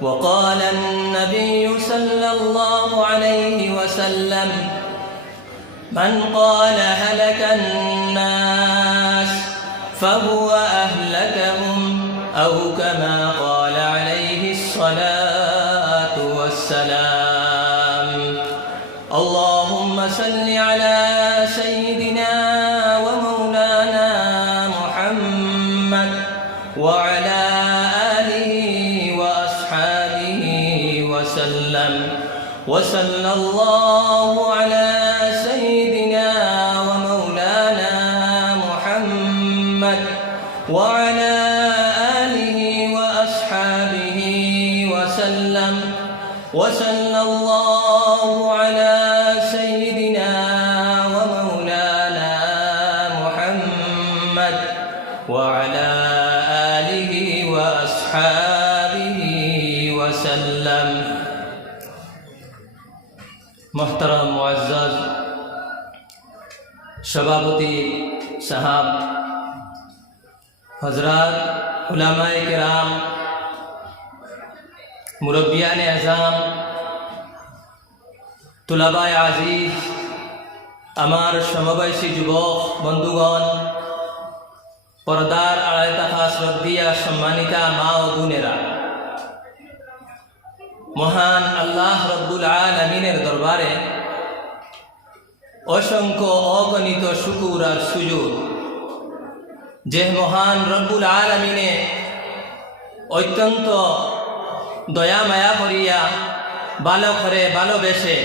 وقال النبي صلى الله عليه وسلم من قال هلك الناس فهو أهلكهم أو كما قال عليه الصلاة وعلى آله وأصحابه وسلم وصلى الله على سيدنا ومولانا محمد وعلى آله وأصحابه وسلم محترم معزز সভাপতি সাহাব হজরত উলামায়ে কেরাম মুরব্বিয়ান আজম, তুলাবায় আজিজ, আমার সমবয়সী যুবক, বন্ধুগণ, পর্দার আড়াই থাকা শ্রদ্ধিয়া সম্মানিতা মা ও বোনেরা। মহান আল্লাহ রব্বুল আলমিনের দরবারে অসংখ্য অগণিত শুকুর আর সুযোগ যে মহান রব্বুল আলমিনে অত্যন্ত দয়া মায়া করিয়া ভালো করে ভালোবেসে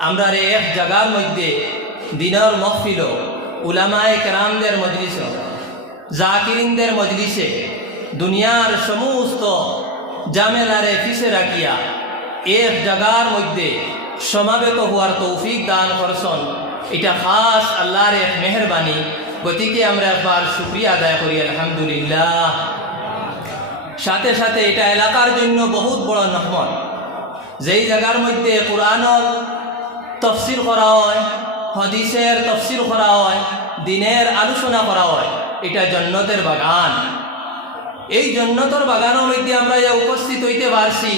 আমরা রে এক জায়গার মধ্যে দিনের মহফিল উলামায় কেরামদের মজলিস জাকিরিনদের মজলিসে দুনিয়ার সমস্ত জামেলারে পিছে রাখিয়া এক জায়গার মধ্যে সমাবেত হওয়ার তৌফিক দান করছন। এটা খাস আল্লাহর এক মেহরবানি। গতিকে আমরা একবার শুক্রিয়া আদায় করি, আলহামদুলিল্লাহ। সাথে সাথে এটা এলাকার জন্য বহুত বড় নহমত। যেই জায়গার মধ্যে কোরআনর তফসির করা হয়, হদিসের তফসির করা হয়, দিনের আলোচনা করা হয়, এটা জন্নতের বাগান। এই জন্নতর বাগানের মধ্যে আমরা যে উপস্থিত হইতে পারছি,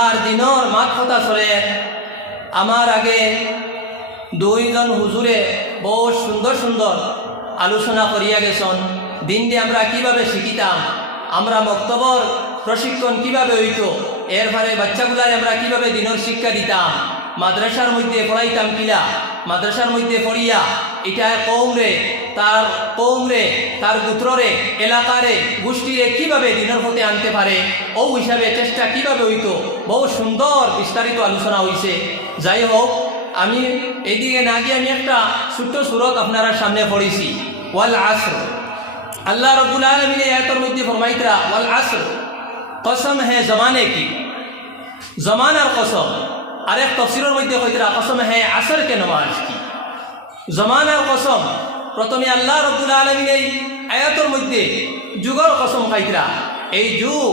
আর দিনর মাত কথা চলে, আমার আগে দুইজন হুজুরে বহু সুন্দর সুন্দর আলোচনা করিয়া গেছন। দিন দিয়ে আমরা কীভাবে শিখিতাম? আমরা বক্তব্যর প্রশিক্ষণ কীভাবে হইত? এর ফলে বাচ্চাগুলার আমরা কীভাবে দিনের শিক্ষা দিতাম? মাদ্রাসার মধ্যে পড়াইতাম কিলা? মাদ্রাসার মধ্যে পড়িয়া এটা কৌমরে, তার কৌমরে, তার গুত্ররে, এলাকারে, গোষ্ঠীরে কীভাবে দিনের হতে আনতে পারে? ও হিসাবে চেষ্টা কীভাবে হইত? বহু সুন্দর বিস্তারিত আলোচনা হইছে। যাই হোক আমি এদিকে না গিয়ে আমি একটা ছোট্ট সুরত আপনারা সামনে পড়েছি। ওয়াল আসর। আল্লাহ রবুল আলমিনে এতর মধ্যে ফরমাইতরা, ওয়াল আসর, কসম হে জমানে কি? জমানার কসম। আরেক তফসিরের মধ্যে কইতরা, কসম হে আসর কে নমাজ কি? জমানার কসম। প্রথমে আল্লাহ রব্বুল আলমিন আয়াতর মধ্যে যুগর কসম খাইতরা, এই যুগ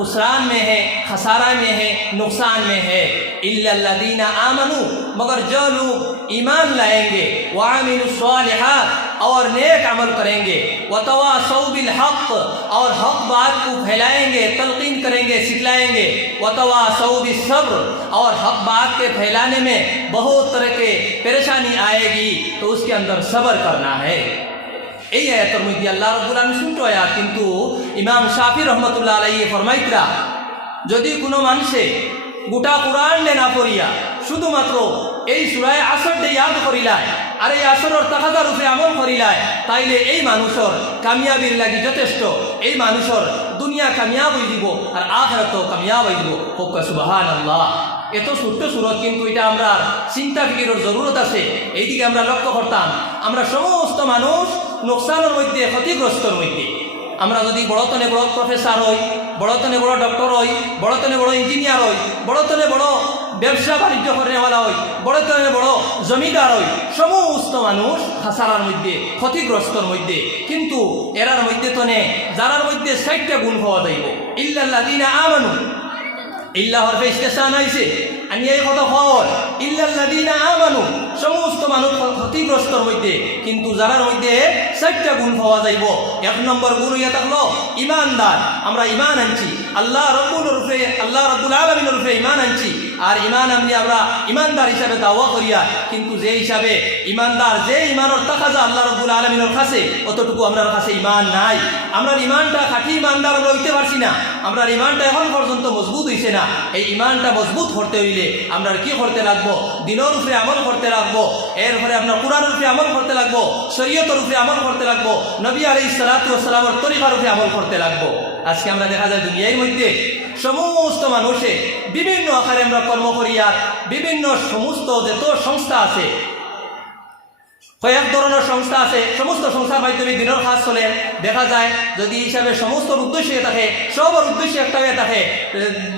खुसरान में है, खसारा में है, नुकसान में है। इल्लल्लदीना आमनु, मगर जो लोग ईमान लाएँगे वामिलसालिहात और नेक अमल करेंगे वतवा सऊबिल हक़ और हक बात को फैलाएँगे, तलकीन करेंगे, सिखलाएँगे वतवा सऊबि सब्र और हक बात के फैलाने में बहुत तरह के परेशानी आएगी तो उसके अंदर सब्र करना है। এই আয়াতের মধ্যে আল্লাহ রব্বুল আলম শুনতে আয়াত, কিন্তু ইমাম শাফি রহমতুল্লাহ আলাই ফরমাইতরা, যদি কোনো মানুষে গোটা কোরআন না পড়িয়া শুধুমাত্র এই সুরায় আসর দিয়ে ইয়াদ করিলায়, আর এই আসরের তাকাদার রূপে আমল করিলায়, তাইলে এই মানুষের কামিয়াবির লাগি যথেষ্ট, এই মানুষের দুনিয়া কামিয়াব হয়ে দিব, আর আখরাত কামিয়াব হয়ে দিব। হোক সুবাহান আল্লাহ এত ছোট্ট সুরত, কিন্তু এটা আমরা চিন্তা ফিকিরের জরুরত আছে। এইদিকে আমরা লক্ষ্য করতাম, আমরা সমস্ত মানুষ নোকসানের মধ্যে ক্ষতিগ্রস্তর মধ্যে। আমরা যদি বড়তনে বড় প্রফেসর হই বড়তনে বড় ডক্টর হই বড়তনে বড় ইঞ্জিনিয়ার হই বড়তনে বড় ব্যবসা বাণিজ্য করেওয়ালা হই বড়তনে বড় জমিদার হই, সমস্ত মানুষ হাসারার মধ্যে ক্ষতিগ্রস্তর মধ্যে। কিন্তু এরার মধ্যে তো নে যারার মধ্যে ষাটটা গুণ পাওয়া যাইব। ইল্লাল্লাহ দিনা আমানু। ইল্লাহ হরফে স্টেশন আইছে আমি এই কথা হল ইল্লাল্লাদিনা আমানু, সমস্ত মানুষ ক্ষতিগ্রস্তর হইতে কিন্তু যারার হইতে চারটা গুণ পাওয়া যাইব। এক নম্বর গুণ ইয়া থাকল ইমানদার আমরা ইমান আনছি। আল্লাহ রব্বুল রূপে আল্লাহ রব্বুল আলমিনের রূপে ইমান আনছি। আর ইমান আনলে আমরা ইমানদার হিসাবে দাওয়া করিয়া, কিন্তু যে হিসাবে ইমানদার, যে ইমানের তাকাজা আল্লাহ রব্বুল আলমিনের কাছে, অতটুকু আমরা কাছে ইমান নাই। আমরা ইমানটা খাঁটি ইমানদার আমরা হইতে পারছি না। আমরা ইমানটা এখন পর্যন্ত মজবুত হইছে না। এই ইমানটা মজবুত করতে হইলে আমরা কি করতে লাগবো? দিনের উপরে আমল করতে লাগবো। এরপরে আপনার কোরআনের উপরে আমল করতে লাগবো। শরীয়তের উপরে আমল করতে লাগবো। নবী আলী সালাতামের তরিকার উপরে আমল করতে লাগবো। আজকে আমরা দেখা যায় দুনিয়ার মধ্যে সমস্ত মানুষে বিভিন্ন আকারে আমরা কর্ম করি আর বিভিন্ন সমস্ত যত সংস্থা আছে, কয়েক ধরনের সংস্থা আছে, সমস্ত সংস্থার মাধ্যমে দিনের কাজ চলে। দেখা যায় যদি হিসাবে সমস্ত উদ্দেশ্য থাকে, সবার উদ্দেশ্য একটা হয়ে থাকে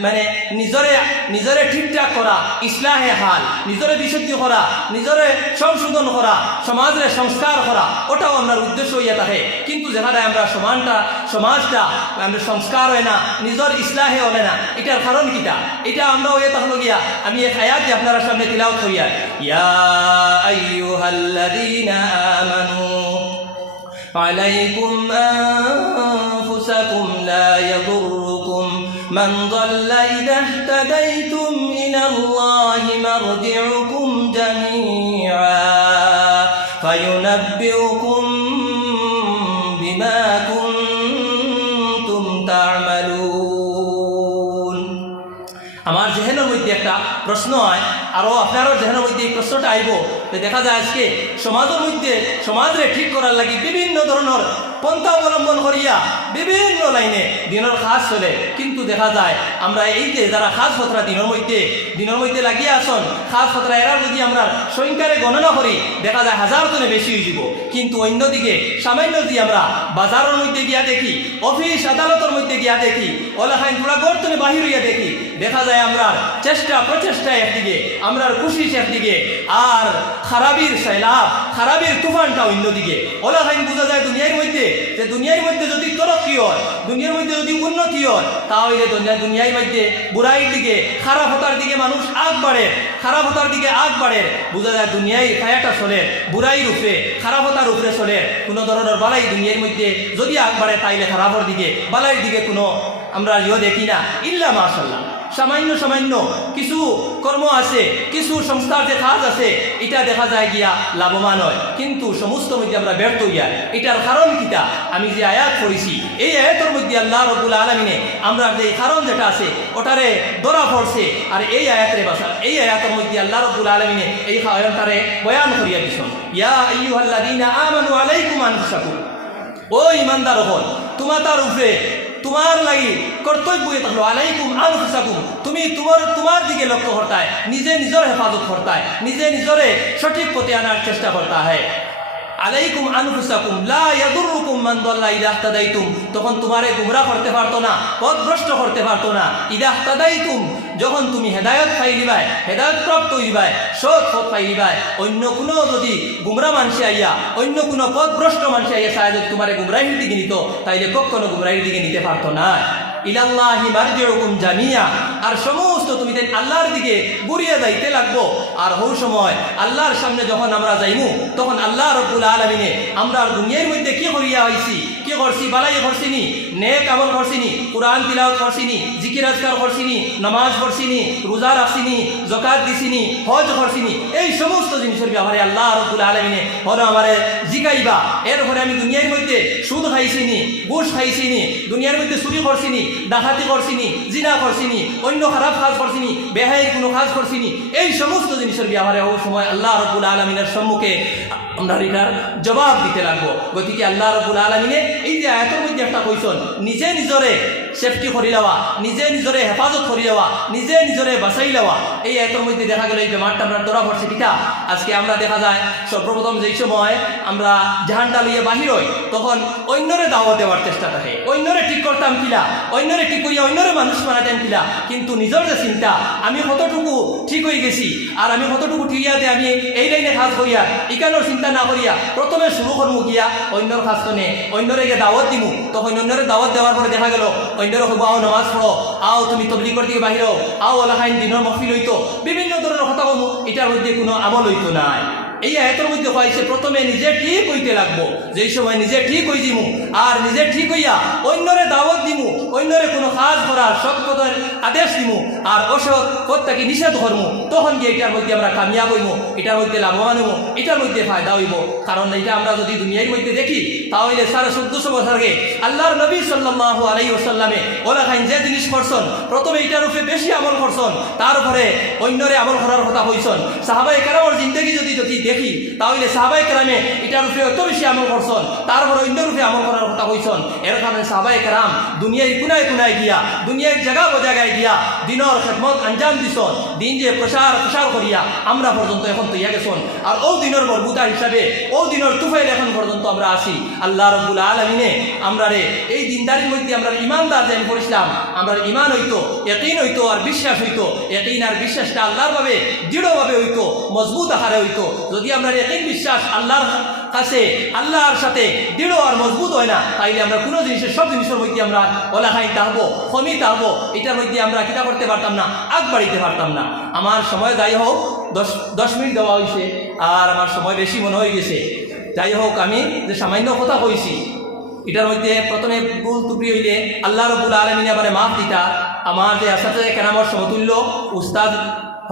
মানে নিজরে নিজরে ঠিকঠাক করা, ইসলাহে হাল, নিজরে বিশুদ্ধি করা, নিজরে সংশোধন করা, সমাজের সংস্কার করা, ওটাও আপনার উদ্দেশ্য হইয়া থাকে। কিন্তু যেখানে আমরা সমানটা সমাজটা সংস্কার হয় না, নিজের ইসলাহে হলে না। এটার কারণ কিটা? এটা আমরা হয়ে তখন গিয়া, আমি এক আয়াত আপনারা সামনে তিলাও থইয়া ইয়া আইয়ুহাল্লাযীনা আমানু, আলাইকুম আনফুসাকুম লা ইয়াদুররুকুম মান দাল্লা ইযা ইহতাদাইতুম ইলা আল্লাহি মারজিউকুম জামিআ। প্রশ্ন হয় আরও আপনারও দেহের মধ্যে এই প্রশ্নটা আইব। দেখা যায় আজকে সমাজের মধ্যে, সমাজরে ঠিক করার লাগে বিভিন্ন ধরনের পন্থা অবলম্বন করিয়া বিভিন্ন লাইনে দিনের কাজ চলে। কিন্তু দেখা যায়, আমরা এই যে যারা খাস ফতরা দিনের মধ্যে দিনের মধ্যে লাগিয়ে আসন খাস ফতরা এরা যদি আমরা সংখ্যারে গণনা করি, দেখা যায় হাজার জনে বেশি হয়ে যাব। কিন্তু অন্যদিকে, সামান্য যদি আমরা বাজারের মধ্যে গিয়া দেখি, অফিস, আদালতের মধ্যে গিয়া দেখি ওলাখাইন পুরা গর্তনে বাহির হইয়া দেখি, দেখা যায় আমরা চেষ্টা প্রচেষ্টা একদিকে আমরা খুশি একদিকে আর খারাপির সৈলাভ খারাপির তুফানটা অন্যদিকে। ওলাখাইন বোঝা যায় দুনিয়ার মধ্যে যে দুনিয়ার মধ্যে যদি তরক্কি হয়, দুনিয়ার মধ্যে যদি উন্নতি হয়, তাহলে দুনিয়া দুনিয়ার মধ্যে বুড়াইয়ের দিকে, খারাপ হতার দিকে মানুষ আগ বাড়ে, খারাপ হতার দিকে আগ বাড়ে। বোঝা যায় দুনিয়ায় ফায়াটা চলে বুড়াই উপরে, খারাপ হতার উপরে চলে। কোনো ধরনের বালাই দুনিয়ার মধ্যে যদি আগ বাড়ে, তাইলে খারাপের দিকে, বালাইয়ের দিকে কোনো আমরা ইয়ে দেখি না, ইল্লা মাশাল্লাহ সামান্য সামান্য কিছু কর্ম আছে, কিছু সংস্থার যে কাজ আছে, এটা দেখা যায় গিয়া লাভবান হয়। কিন্তু সমস্ত মধ্যে আমরা ব্যর্থ হইয়া, এটার কারণ কিটা আমি যে আয়াত পড়েছি, এই আয়াতের মধ্যে আল্লাহ রবুল আলমিনে আমরা যে কারণ যেটা আছে, ওটারে ধরা পড়ছে, আর এই আয়াতের বাসা, এই আয়াতের মধ্যে আল্লাহ রবুল আলমিনে এই আয়াতটারে বয়ান করিয়া দিছন। ইয়া আইয়ুহাল্লাযীনা আমানু আলাইকুম আনফুসাকুম। ও ইমানদার হল তোমার তার উপরে তোমার লাগি কর্তব্য থাকল আলাইকুম আনফুসাকুম। তুমি তোমার তোমার দিকে লক্ষ্য করতায়, নিজে নিজের হেফাজত করতায়, নিজে নিজরে সঠিক পথে আনার চেষ্টা করতা হয় আলাইকুম আনফুসাকুম, লা ইয়াদুররুকুম মান দাল্লা ইদা ইহতাদাইতুম তখন তোমারে গুমরা করতে পারতো না পথভ্রষ্ট করতে পারতো না। ইদা ইহতাদাইতুম যখন তুমি হেদায়ত পাইলিবাই হেদায়ত প্রাপ্ত হইবাই সৎ পথ পাইলিবাই অন্য কোনো যদি গুমরা মানুষে আইয়া, অন্য কোনো পথভ্রষ্ট মানুষে আইয়া সাহায্য তোমারে গুমরাহির দিকে নিত, তাইলে কখনো গুমরাহির দিকে নিতে পারতো না। ইলাল্লাহি মারজিউকুম জামিয়া। আর সমস্ত তুমি তাই আল্লাহর দিকে বুড়িয়ে যাইতে লাগবো। আর হৌ সময় আল্লাহর সামনে যখন আমরা যাইমু, তখন আল্লাহ রব্বুল আলমিনে আমরা দুনিয়ার মধ্যে কি করিয়া হইছি কি করছি, বালাই করছিনি, নেক আমল করছিনি, কোরআন তিলাওয়াত করছিনি, জিকির আজকার করছিনি, নামাজ পড়ছিনি, রোজা রাখছিনি জকাত দিছিনি, হজ করছিনি, এই সমস্ত জিনিসের ব্যাপারে আল্লাহ রব্বুল আলমিনে হলো আমারে জিগাইবা। এরপরে আমি দুনিয়ার মধ্যে সুদ খাইছিনি, ঘুষ খাইছিনি, দুনিয়ার মধ্যে চুরি করছিনি, ডাকাতি করছিনি, জিনা করছিনি, অন্য খারাপ কাজ করছিনি বেহাই কোনো কাজ করছিনি, এই সমস্ত জিনিসের ব্যাপারে ও সময় আল্লাহ রব্বুল আলমিনের সম্মুখে আমরা এটার জবাব দিতে লাগবো। গতিকে আল্লাহ রব্বুল আলমিনে এই যে আয়াতের মধ্যে একটা কইসন নিজে নিজরে সেফটি করি লওয়া নিজে নিজরে হেফাজত করি লওয়া নিজে নিজরে বাঁচাই লওয়া এই আয়াতের মধ্যে দেখা গেল এই বেমারটা আমরা ধরা পড়ছে কিটা আজকে আমরা দেখা যায় সর্বপ্রথম যেই সময় আমরা জাহানটা লইয়ে বাহির হই তখন অন্যরে দাওয়াত দেওয়ার চেষ্টা থাকে অন্যরে ঠিক করতাম কিলা অন্যরে ঠিক করিয়া অন্যরে মানুষ বানাতাম কিলা। কিন্তু নিজের যে চিন্তা, আমি কতটুকু ঠিক হয়ে গেছি আর আমি কতটুকু ঠিক ইয়াতে আমি এই লাইনে কাজ করিয়া ইকানোর চিন্তা না করিয়া প্রথমে শুরু করব গিয়া অন্যর কাজ অন্যরে গিয়ে দাওয়াত দিমু। তখন অন্যরে দাওয়াত দেওয়ার পরে দেখা গেল অন্যরে হব, আও নামাজ পড়ো, আও তুমি তবলিগর দিকে বাহির আও আল্লাহ দিনের মফিল হইতো। বিভিন্ন ধরনের কথা কমু এটার মধ্যে কোনো আমল হইতো নাই। এই আয়তের মধ্যে হয়েছে প্রথমে নিজে ঠিক হইতে লাগবো। যেই সময় নিজে ঠিক হই দিমু, আর নিজে ঠিক হইয়া অন্যরে দাওয়াত দিমু, অন্যরে কোনো কাজ করার সৎ পথের আদেশ দিমু, আর অসৎ পথটাকে নিষেধ করমু, তখন গিয়ে এটার মধ্যে আমরা কামিয়াব হইমু, এটার মধ্যে লাভবান হইমু, এটার মধ্যে ফায়দা হইব। কারণ এটা আমরা যদি দুনিয়ার মধ্যে দেখি, তাহলে সাড়ে চোদ্দশো বছর আগে আল্লাহর নবী সাল্লাহ আলাই ওসাল্লামে ওলা খাইন যে জিনিস করছন, প্রথমে এটার উপরে বেশি আমল করছন, তার উপরে অন্যরে আমল করার কথা হইছন সাহাবাই কেরামর জিন্দগি যদি যদি দেখি, তাহলে সাহাবাই কেরামে এটার উপরে অত বেশি আমল করছন, তারপরে অন্যের উপরে আমল করার কথা হইছন এর কারণে সাহাবাই কেরাম দুনিয়ার কুনায় কুনায় গিয়া, দুনিয়ার জায়গা জায়গায় গিয়া দিনর খেদমত আঞ্জাম দিছন। দিন যে প্রসার প্রসার করিয়া আমরা পর্যন্ত এখন তৈয়া গেছন। আর ও দিনের বরবুতা হিসাবে, ও দিনের তুফাইল এখন পর্যন্ত আমরা আসি আল্লাহ রব্বুল আলমিনে আমরা রে এই দিনদারির মধ্যে আমরা ইমানদার যেন করেছিলাম আমরা ইমান হইতো একইন হইতো আর বিশ্বাস হইতো। একইন আর বিশ্বাসটা আল্লাহর ভাবে, দৃঢ়ভাবে হইতো, মজবুত আহারে হইতো। যদি আমরা একইন বিশ্বাস আল্লাহর কাছে, আল্লাহর সাথে দৃঢ় আর মজবুত হয় না, তাইলে আমরা কোনো জিনিসের, সব জিনিসের মধ্যে আমরা ওলাহাই তাহবো, খমি তাহবো, এটার মধ্যে আমরা কিতা করতে পারতাম না, আগ বাড়িতে পারতাম না। আমার সময় যাই হোক, দশ দশ মিনিট দেওয়া হয়েছে আর আমার সময় বেশি মনে হয়ে গেছে। যাই হোক, আমি যে সামান্য কথা কইছি, এটার মধ্যে প্রথমে ভুল ত্রুটি হইলে আল্লাহ রবুল আলমিনে আমার মাফ দিতা। আমার যে আসাতে কেনামর সমতুল্য, উস্তাদ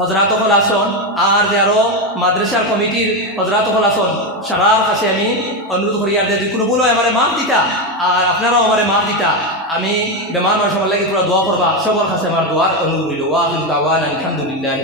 হজরাত হল আসন আর যে আরও মাদ্রাসার কমিটির হজরাত হল আসন সারার কাছে আমি অনুরোধ করি, আর যদি কোনো ভুল হয় আমার মাফ দিতা, আর আপনারাও আমার মাফ দিতা, আমি বেমার মানুষ আমার লাগে পুরো দোয়া করবা, সবার কাছে আমার দোয়ার অনুরোধ হইল ওয়া আলহামদুলিল্লাহ